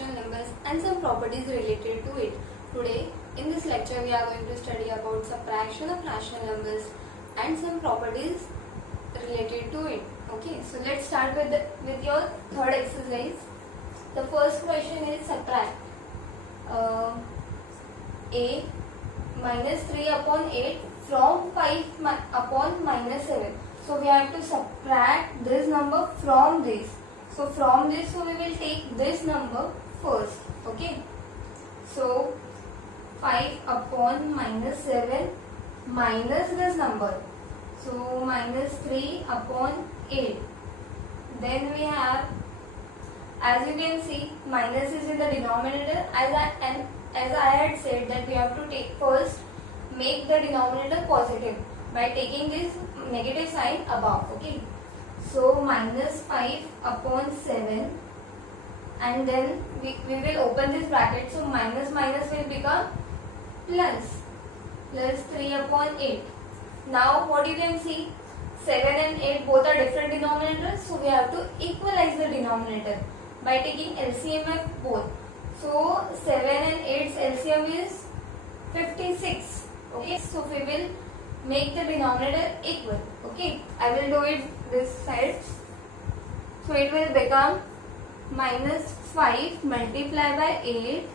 rational numbers and some properties related to it. Today in this lecture we are going to study about subtraction of rational numbers and some properties related to it. Okay, so let's start with your third exercise. The first question is subtract a minus 3 upon 8 from 5 upon minus 7. So we have to subtract this number from this. So from this, we will take this number first. Okay. So 5 upon minus 7 minus this number. So minus 3 upon 8. Then we have, as you can see, minus is in the denominator. As I had said that we have to take first, make the denominator positive by taking this negative sign above. Okay. So minus 5 upon 7, and then we will open this bracket. So minus minus will become plus 3 upon 8. Now what you can see, 7 and 8 both are different denominators. So we have to equalize the denominator by taking LCM of both. So 7 and 8's LCM is 56. Okay, so we will make the denominator equal. Okay, I will do it this side. So it will become minus 5 multiplied by 8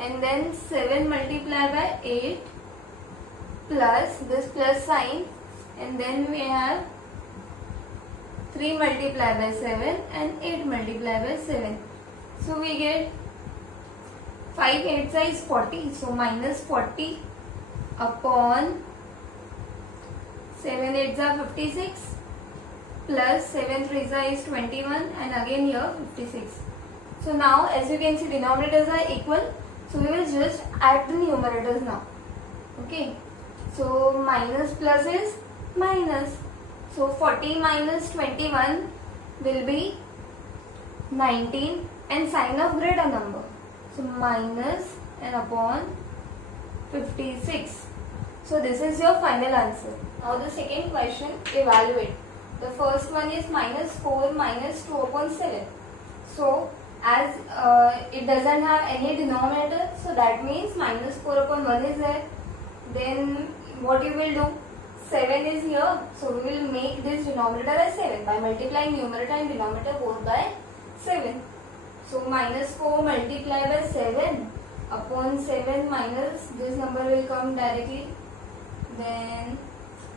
and then 7 multiplied by 8 plus this plus sign, and then we have 3 multiplied by 7 and 8 multiplied by 7. So we get 5 8 is 40. So minus 40 upon 7 8 are 56 plus 7 3 is 21 and again here 56. So now as you can see, denominators are equal. So we will just add the numerators now. Okay. So minus plus is minus. So 40 minus 21 will be 19 and sign of greater number. So minus and upon 56. So this is your final answer. Now the second question, evaluate. The first one is minus 4 minus 2 upon 7. So as it doesn't have any denominator, so that means minus 4 upon 1 is there. Then what you will do, 7 is here. So we will make this denominator as 7 by multiplying numerator and denominator both by 7. So minus 4 multiplied by 7 upon 7 minus this number will come directly. Then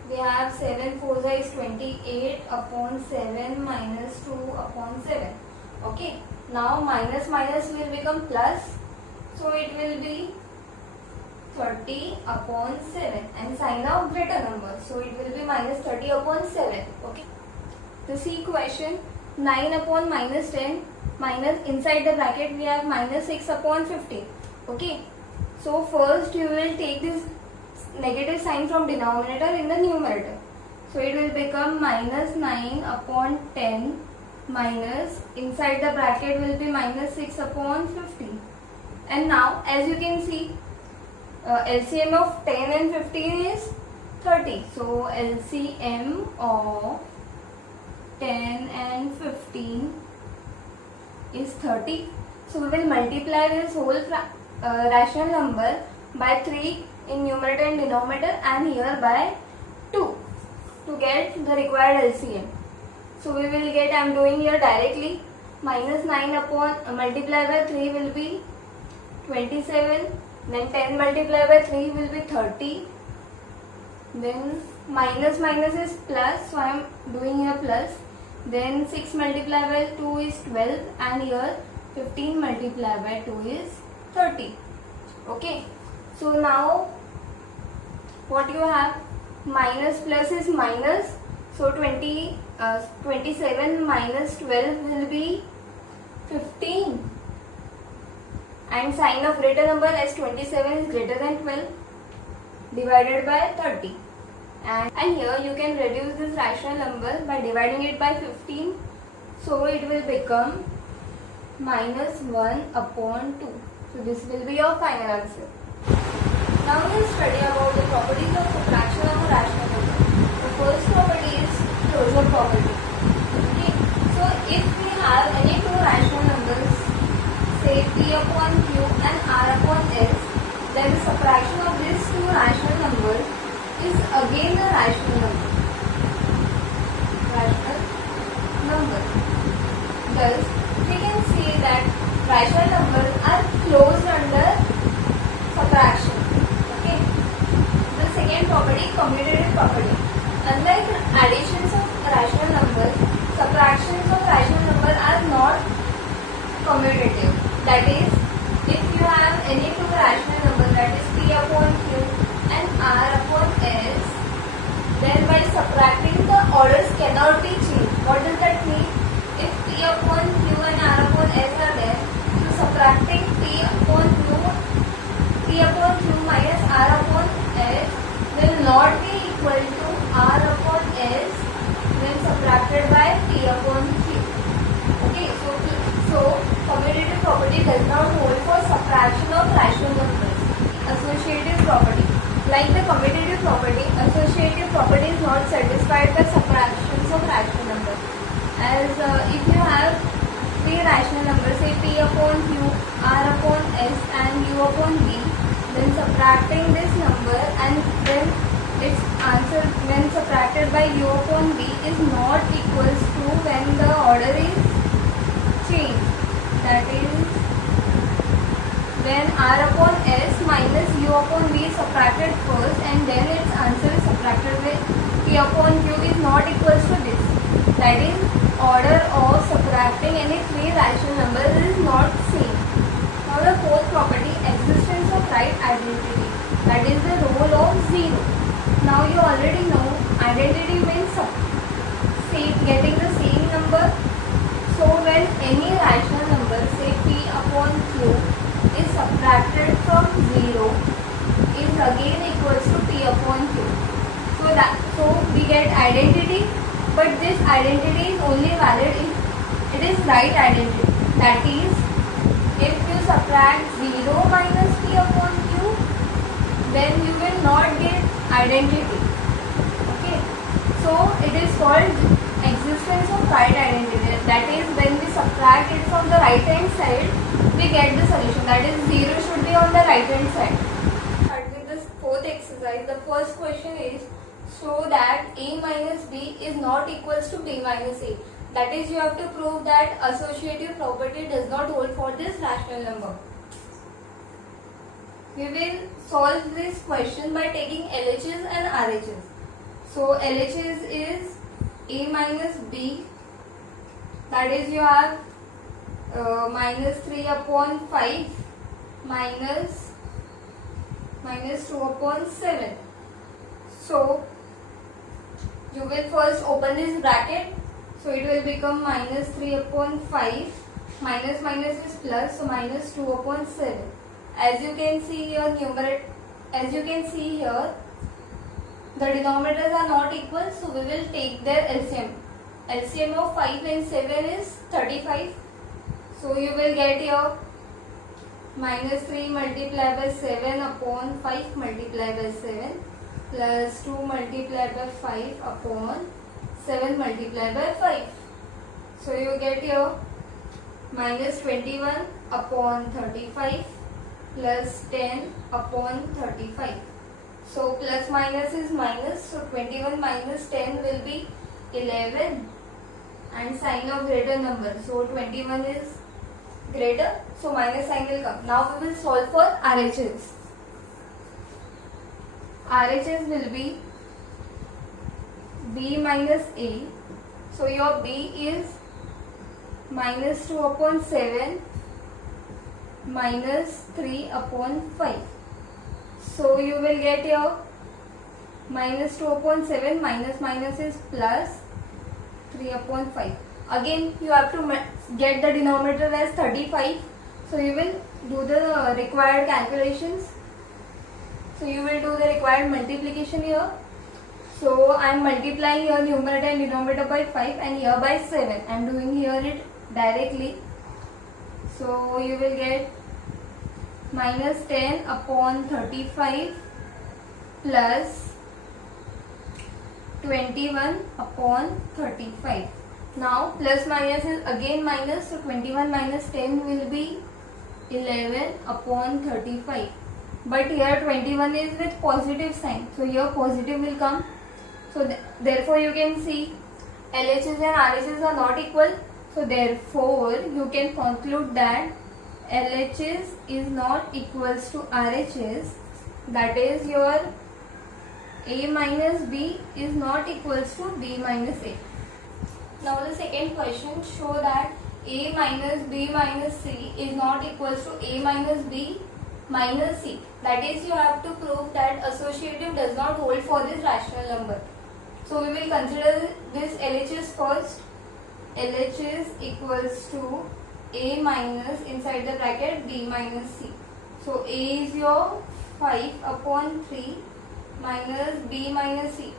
we have 7 4 is 28 upon 7 minus 2 upon 7. Okay. Now minus minus will become plus. So it will be 30 upon 7 and sign of greater number. So it will be minus 30 upon 7. Okay. The C question, 9 upon minus 10 minus inside the bracket we have minus 6 upon 15. Okay. So first you will take this negative sign from denominator in the numerator. So it will become minus 9 upon 10 minus inside the bracket will be minus 6 upon 15. And now as you can see, LCM of 10 and 15 is 30. So LCM of 10 and 15 is 30. So we will multiply this whole rational number by 3 in numerator and denominator and here by 2 to get the required LCM. So we will get, I am doing here directly, minus 9 upon multiplied by 3 will be 27, then 10 multiplied by 3 will be 30, then minus minus is plus, so I am doing here plus, then 6 multiplied by 2 is 12 and here 15 multiplied by 2 is 30. Okay. So now what you have, minus plus is minus. So 27 minus 12 will be 15 and sign of greater number as 27 is greater than 12 divided by 30. And here you can reduce this rational number by dividing it by 15. So it will become minus 1 upon 2. So this will be your final answer. Now we will study about the properties of subtraction of a rational number. The first property is closure property. Okay. So if we have any two rational numbers, say say P upon Q and R upon S, then the subtraction of these two rational numbers is again a rational number. Thus, we can see that rational numbers are closed under subtraction. Okay. The second property, commutative property. Unlike additions of rational numbers, subtractions of rational numbers are not commutative. That is, if you have any two rational numbers, that is P upon Q and R upon S, then by subtracting the orders cannot be changed. What does that mean? If P upon Q and R upon S are there, so subtracting P upon Q minus R upon S will not be equal to R upon S when subtracted by P upon Q. Okay, so commutative property does not hold for subtraction of rational numbers. Associative property. Like the commutative property, associative property is not satisfied by subtractions of rational numbers. As if you have three rational numbers, say P upon Q, R upon S and U upon V, then subtracting this number and then its answer when subtracted by U upon V is not equals to when the order is changed. That is, when R upon S minus U upon V is subtracted first and then its answer is subtracted with P upon Q is not equals to this. That is, order of subtracting any three rational numbers is not same. Now the fourth property, existence of right identity. That is the role of zero. Now you already know identity means getting the same number. So when any rational number, say P upon Q, is subtracted from 0, is again equals to P upon Q. So we get identity, but this identity is only valid if it is right identity. That is, if you subtract 0 minus P upon Q, then you will not get identity. Okay, so it is called existence of right identity. That is, when we subtract it from the right hand side, we get the solution. That is, 0 should be on the right hand side. Start with this fourth exercise. The first question is, show that A minus B is not equals to B minus A. That is, you have to prove that associative property does not hold for this rational number. We will solve this question by taking LHS and RHS. So LHS is A minus B, that is, you have minus 3 upon 5 minus 2 upon 7. So you will first open this bracket, so it will become minus 3 upon 5, minus minus is plus, so minus 2 upon 7. As you can see here, the denominators are not equal, so we will take their LCM. LCM of 5 and 7 is 35. So you will get here minus 3 multiplied by 7 upon 5 multiplied by 7 plus 2 multiplied by 5 upon 7 multiplied by 5. So you get here minus 21 upon 35 plus 10 upon 35. So plus minus is minus, so 21 minus 10 will be 11 and sign of greater number. So 21 is greater, so minus sign will come. Now we will solve for RHS. RHS will be B minus A. So your B is minus 2 upon 7 minus 3 upon 5. So you will get your minus 2 upon 7 minus minus is plus 3 upon 5. Again you have to get the denominator as 35. So you will do the required calculations. So you will do the required multiplication here. So I am multiplying here numerator and denominator by 5 and here by 7. I am doing here it directly. So you will get minus 10 upon 35 plus 21 upon 35. Now plus minus is again minus, so 21 minus 10 will be 11 upon 35. But here 21 is with positive sign. So here positive will come. So therefore you can see LHS and RHS are not equal. So therefore you can conclude that LHS is not equals to RHS. That is your A minus B is not equals to B minus A. Now the second question, show that A minus B minus C is not equals to A minus B minus C. That is, you have to prove that associative does not hold for this rational number. So we will consider this LHS first. LHS equals to A minus inside the bracket B minus C. So A is your 5 upon 3 minus B minus C.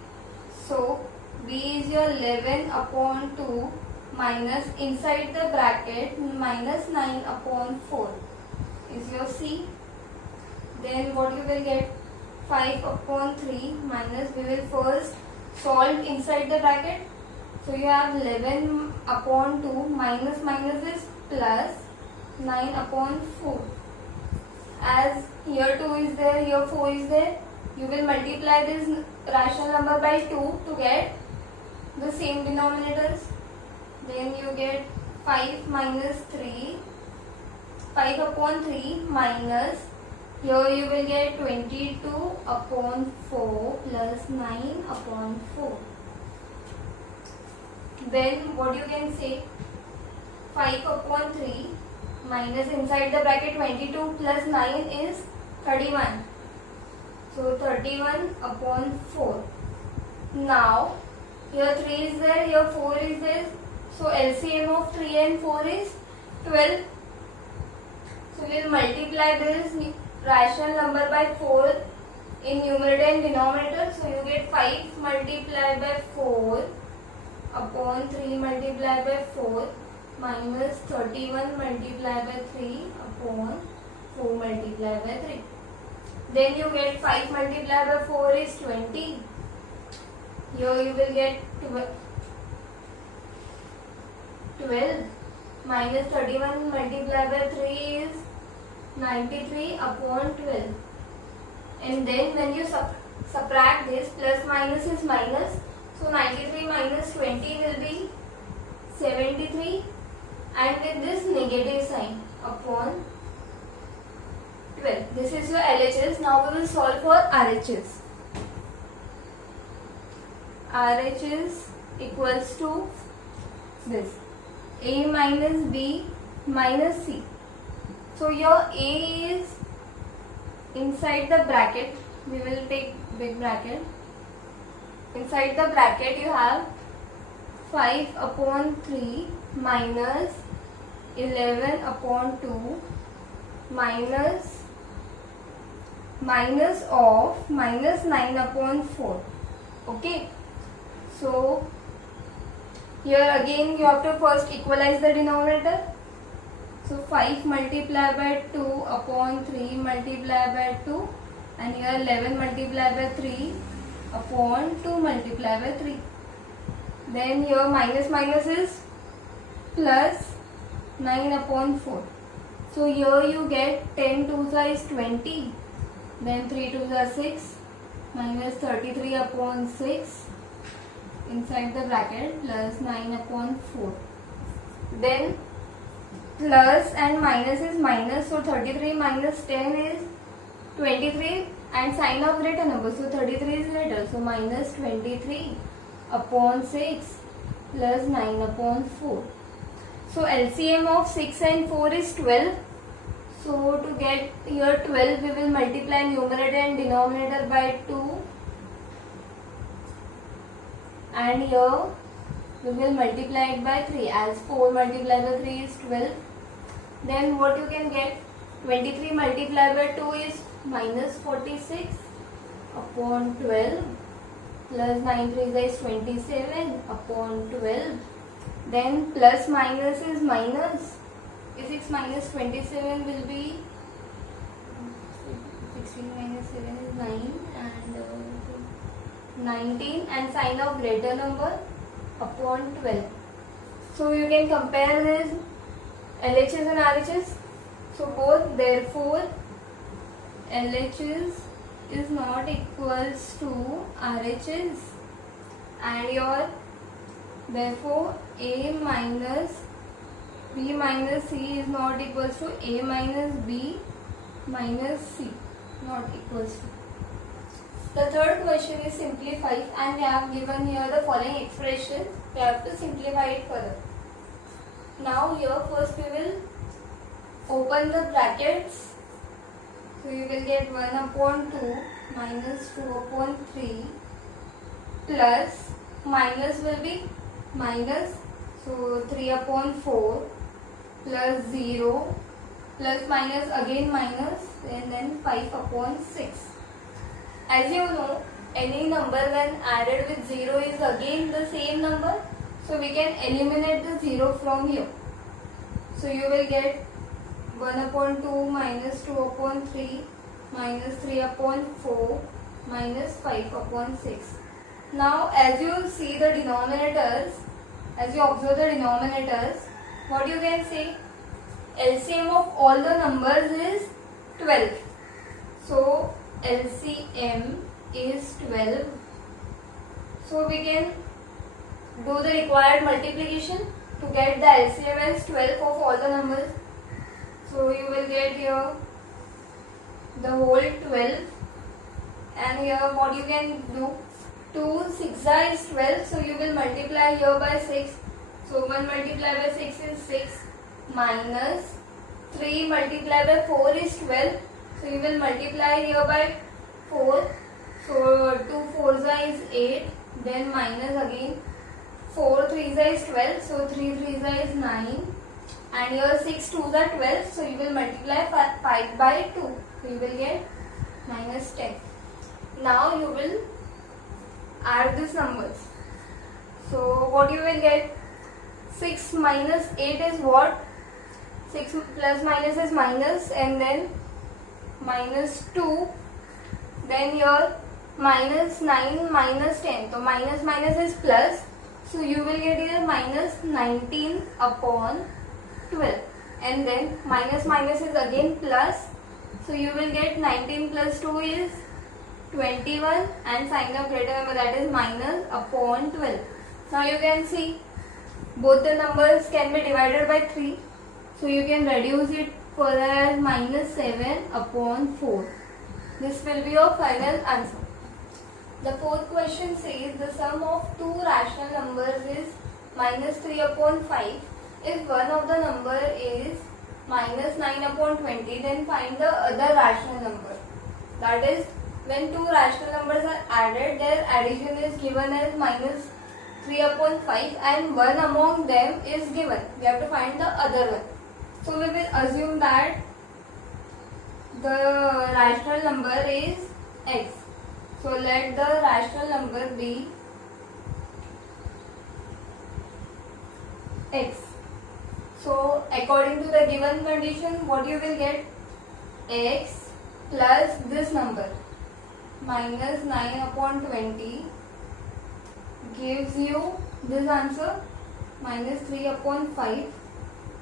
So B is your 11 upon 2 minus inside the bracket minus 9 upon 4 is your C. Then what you will get, 5 upon 3 minus, we will first solve inside the bracket. So you have 11 upon 2 minus minus is plus 9 upon 4. As here 2 is there, here 4 is there, you will multiply this rational number by 2 to get the same denominators. Then you get 5 minus 3, 5 upon 3 minus, here you will get 22 upon 4 plus 9 upon 4. Then what you can say, 5 upon 3 minus inside the bracket 22 plus 9 is 31. So 31 upon 4. Now here 3 is there, here 4 is there. So LCM of 3 and 4 is 12. So we will multiply this rational number by 4 in numerator and denominator. So you get 5 multiplied by 4 upon 3 multiplied by 4 minus 31 multiplied by 3 upon 4 multiplied by 3. Then you get 5 multiplied by 4 is 20. Here you will get 12 minus 31 multiplied by 3 is 93 upon 12. And then when you subtract this, plus minus is minus. So 93 minus 20 will be 73, and with this negative sign upon 12. This is your LHS. Now we will solve for RHS. RHS equals to this, A minus B minus C. So your A is inside the bracket. We will take big bracket. Inside the bracket you have 5 upon 3 minus 11 upon 2 minus of minus 9 upon 4. Okay. So here again you have to first equalize the denominator. So 5 multiplied by 2 upon 3 multiplied by 2, and here 11 multiplied by 3 upon 2 multiplied by 3. Then here minus minus is plus 9 upon 4. So here you get 10 twos is 20. Then 3 twos are 6 minus 33 upon 6 inside the bracket plus 9 upon 4. Then plus and minus is minus. So 33 minus 10 is 23, and sign of greater number. So 33 is greater. So minus 23 upon 6 plus 9 upon 4. So LCM of 6 and 4 is 12. So to get here 12, we will multiply numerator and denominator by 2. And here we will multiply it by 3, as 4 multiplied by 3 is 12. Then what you can get, 23 multiplied by 2 is minus 46 upon 12 plus 9 3 is 27 upon 12. Then plus minus is minus. 6 minus 27 will be 16 minus 7 is 9 and 19, and sign of greater number upon 12. So you can compare this LHS and RHS. So both therefore LHS is not equals to RHS, and your therefore A minus B minus C is not equals to A minus B minus C, not equals to. The third question is simplified, and we have given here the following expression. We have to simplify it further. Now here first we will open the brackets. So you will get 1 upon 2 minus 2 upon 3 plus minus will be minus, so 3 upon 4 plus 0 plus minus again minus, and then 5 upon 6. As you know, any number when added with 0 is again the same number, so we can eliminate the 0 from here. So you will get 1 upon 2 minus 2 upon 3 minus 3 upon 4 minus 5 upon 6. Now as you see the denominators, as you observe the denominators, what you can say? LCM of all the numbers is 12. So LCM is 12. So we can do the required multiplication to get the LCM as 12 of all the numbers. So you will get here the whole 12, and here what you can do, 2 6 is 12, so you will multiply here by 6. So 1 multiplied by 6 is 6 minus 3 multiplied by 4 is 12, so you will multiply here by 4. So 2 4 is 8, then minus again 4 3 is 12, so 3 3 is 9, and here 6 2 are 12, so you will multiply 5 by 2, so you will get minus 10. Now you will add these numbers. So what you will get? 6 minus 8 is what? 6 plus minus is minus, and then minus 2, then here minus 9 minus 10, so minus minus is plus, so you will get here minus 19 upon 12, and then minus minus is again plus, so you will get 19 plus 2 is 21, and sign of greater number, that is minus upon 12. Now you can see both the numbers can be divided by 3, so you can reduce it further as minus 7 upon 4. This will be your final answer. The fourth question says the sum of two rational numbers is minus 3 upon 5. If one of the number is minus 9 upon 20, then find the other rational number. That is, when two rational numbers are added, their addition is given as minus 3 upon 5, and one among them is given. We have to find the other one. So we will assume that the rational number is x. So let the rational number be x. So according to the given condition, what you will get? X plus this number minus 9 upon 20 gives you this answer, minus 3 upon 5.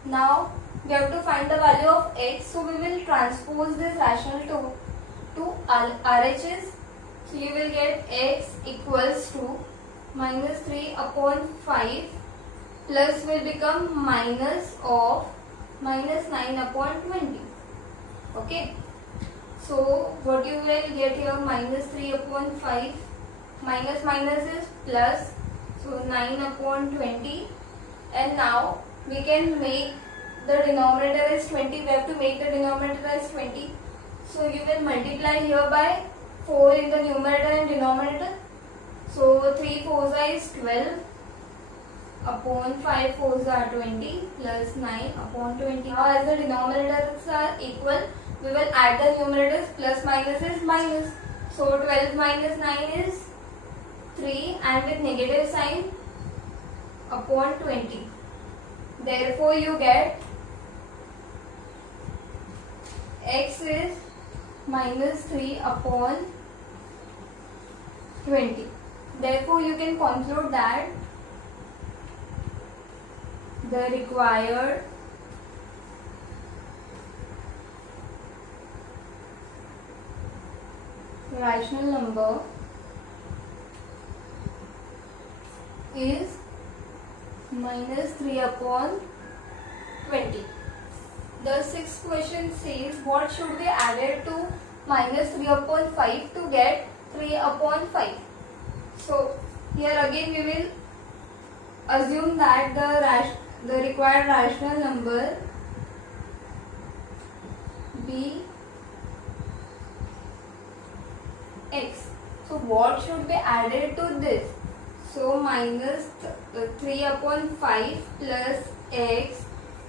Now we have to find the value of x, so we will transpose this rational to RHS. So you will get x equals to minus 3 upon 5 plus will become minus of minus 9 upon 20. Okay. So what you will get here, minus 3 upon 5 minus minus is plus, so 9 upon 20, and now we can make the denominator as 20. We have to make the denominator as 20. So you will multiply here by 4 in the numerator and denominator. So 3 4s is 12 upon 5 4s are 20 plus 9 upon 20. Now as the denominators are equal, we will add the numerators. Plus minus is minus. So 12 minus 9 is 3, and with negative sign upon 20. Therefore you get x is minus 3 upon 20. Therefore you can conclude that the required rational number is minus 3 upon 20. The sixth question says what should be added to minus 3 upon 5 to get 3 upon 5. So here again we will assume that the required rational number be x. So what should be added to this? So minus 3 upon 5 plus x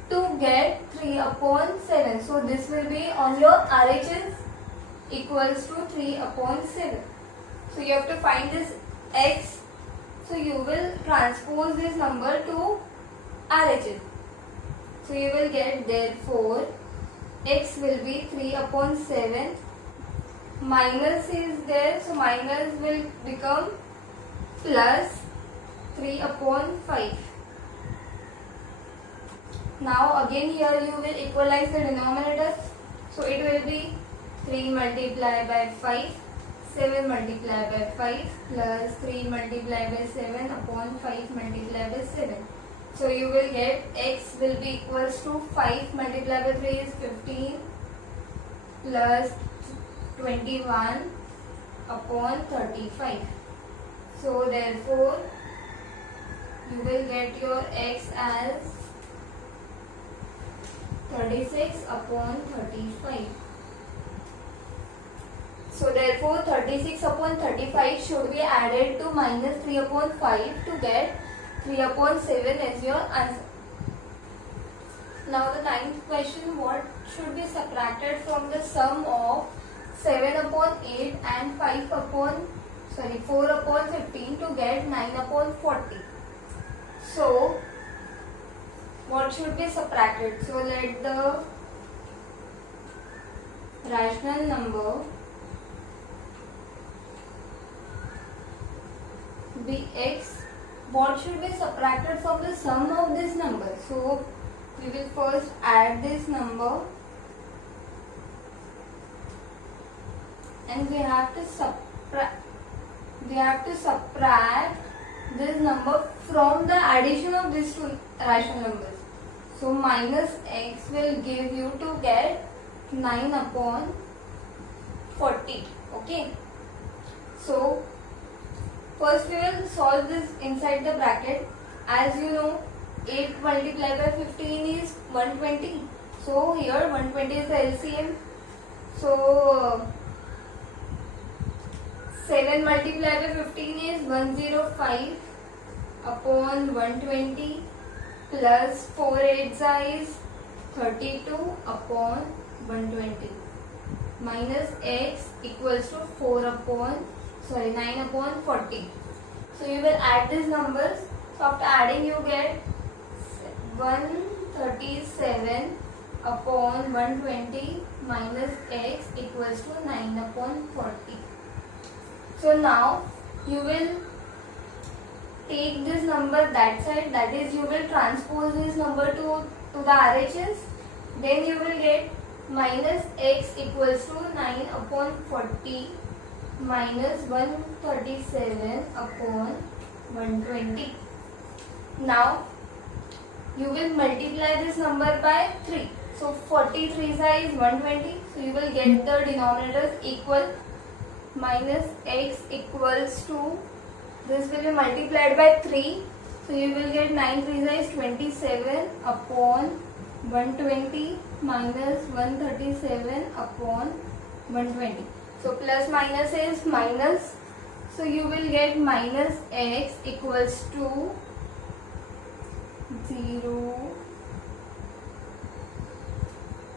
to get 3 upon 7. So this will be on your RHS equals to 3 upon 7. So you have to find this x. So you will transpose this number to RHS. So you will get, therefore x will be 3 upon 7. Minus is there, so minus will become plus 3 upon 5. Now again here you will equalize the denominator. So it will be 3 multiplied by 5, 7 multiplied by 5 plus 3 multiplied by 7 upon 5 multiplied by 7. So you will get x will be equals to 5 multiplied by 3 is 15 plus 21 upon 35. So therefore you will get your x as 36 upon 35. So therefore 36 upon 35 should be added to minus 3 upon 5 to get 3 upon 7 as your answer. Now the ninth question, what should be subtracted from the sum of 7 upon 8 and 4 upon 15 to get 9 upon 40. So what should be subtracted? So let the rational number be x. What should be subtracted from the sum of this number? So we will first add this number and we have to subtract this number from the addition of these two rational numbers. So minus x will give you to get 9 upon 40. Okay. So first we will solve this inside the bracket. As you know, 8 multiplied by 15 is 120. So here 120 is the LCM. So 7 multiplied by 15 is 105 upon 120 plus 4 8s is 32 upon 120 minus x equals to 9 upon 40. So you will add these numbers. So after adding you get 137 upon 120 minus x equals to 9 upon 40. So now you will take this number that side, that is you will transpose this number to the RHS. Then you will get minus x equals to 9 upon 40 minus 137 upon 120. Now you will multiply this number by 3. So 43 is 120. So you will get the denominators equal. Minus x equals to, this will be multiplied by 3. So you will get 9 3 is 27 upon 120 minus 137 upon 120. So plus minus is minus. So you will get minus x equals to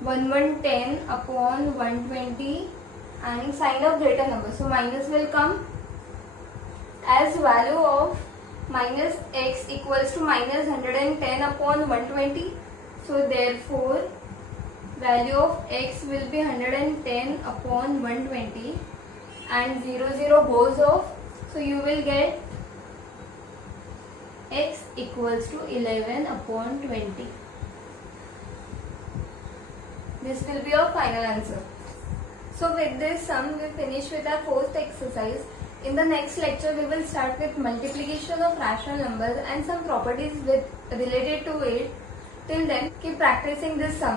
110 upon 120 and sign of greater number. So minus will come as value of minus x equals to minus 110 upon 120. So therefore value of x will be 110 upon 120 and 0 goes off. So you will get x equals to 11 upon 20. This will be your final answer. So with this sum, we finish with our fourth exercise. In the next lecture, we will start with multiplication of rational numbers and some properties related to it. Till then, keep practicing this sum.